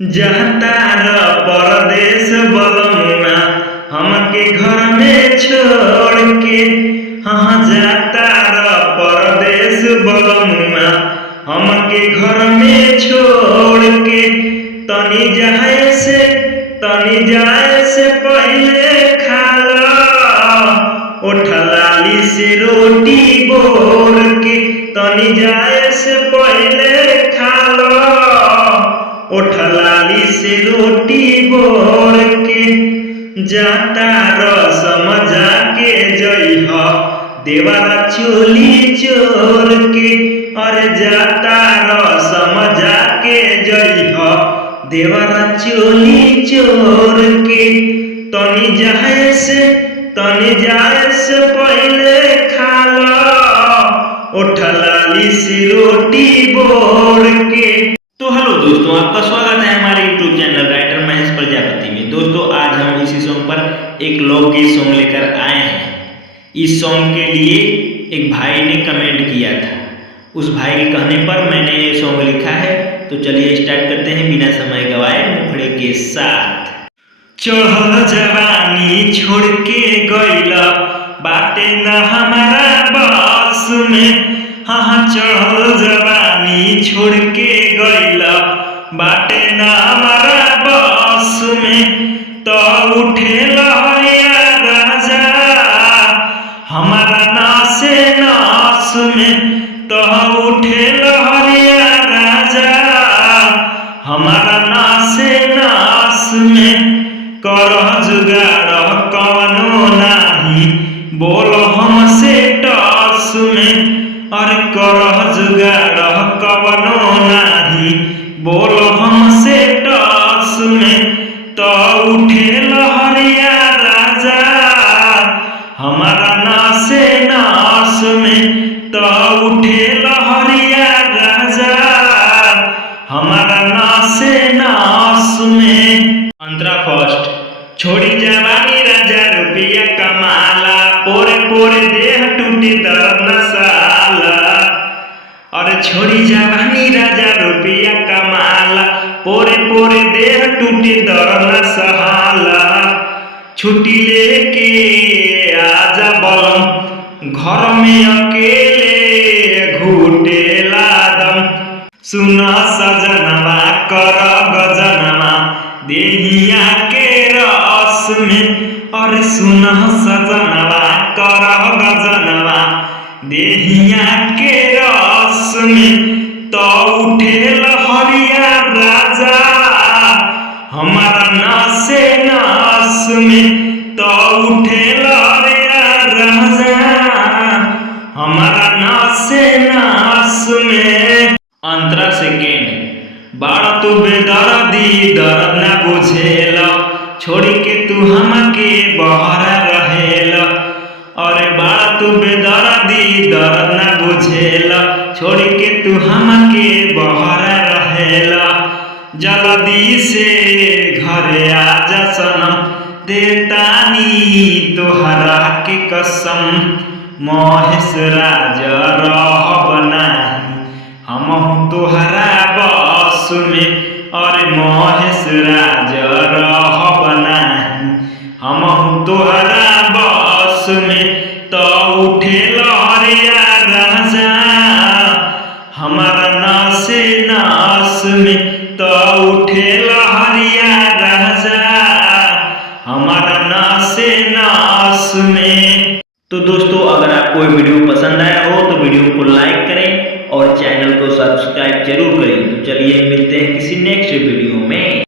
जातार परदेस बलमुआ हमके घर में छोड़ के। हाँ जातार परदेस बलमुआ हमके घर में छोड़ के। तनी जाए से पहले खाला ओठ लाली से रोटी बोर के। तनी जाए से पहले खाला ओठ लाली से रोटी बोर के। जाता रसम जाके जइह देवरा चोली चोर के। अरे जाता रसम जाके जइह देवरा चोली चोर के। तनी जाए से पहले खाला ओठ लाली से रोटी बोर के। तो हेलो दोस्तों, आपका स्वागत है हमारे YouTube channel writer Mahesh Prajapati में। दोस्तों आज हम इसी सॉन्ग पर एक लोकगीत सॉन्ग लेकर आए हैं। इस सॉन्ग के लिए एक भाई ने कमेंट किया था, उस भाई के कहने पर मैंने ये सॉन्ग लिखा है। तो चलिए स्टार्ट करते हैं बिना समय गवाए मुखड़े के साथ। चढ़ल जवानी छोड़ के गइला बाटे न हमारा बस में। हाँ चढ़ल जवानी छोड़ के गइला बाटे न हमारा बस में। तो उठे लहरिया राजा हमारा नासे नास में। तो उठे लहरिया राजा हमारा नासे नास में। करह जुगाड़ कवनो नाही बोलो हमसे टस में। अरे करह जुगाड़ कवनो नाही बोलो हमसे टस में। तो उठे लहरिया राजा हमारा नासे नास में। तो उठे लहरिया राजा हमारा नासे नास में। अंतरा फर्स्ट। छोड़ी जवानी राजा रुपया कमाला पोरे पोरे देह टूटे दर्द न साला। और छोड़ी जवानी राजा रुपया कमाला पोरे पोरे देह टूटे दर्द न सहाला। छुट्टी लेके आजा बलम घर में अकेले घुटे लादम। सुना सजनवा कर गजनवा देहिया के रस में। और सुना सजनवा कर गजनवा देहिया के रस में। तो उठे लहरिया राजा हमारा नासे नास में। तो उठे लहरिया राजा हमारा नासे नास में। अंतरा सेकेंड। बाड़ा तू बेदर्दी दर्द ना बुझेला छोड़ी के तू हमके बहरा रहेला। अरे बाड़ा तू बेदर्दी दर्द ना बुझेला छोड़ी के तू हमके बहरा रहेला। जल्दी से घरे आजा सनम देतानी तोहरा के कसम। महेश राजा रहब नाही हमहु तोहरा बस में। और महेश राजा रहब नाही हमहु तोहरा बस में। तो उठे लहरिया राजा हमारा नासे नास में। तो उठे लहरिया राजा हमारा नासे नास में। तो दोस्तों अगर आपको ये वीडियो पसंद आया हो तो वीडियो को लाइक करें और चैनल को सब्सक्राइब जरूर करें। तो चलिए मिलते हैं किसी नेक्स्ट वीडियो में।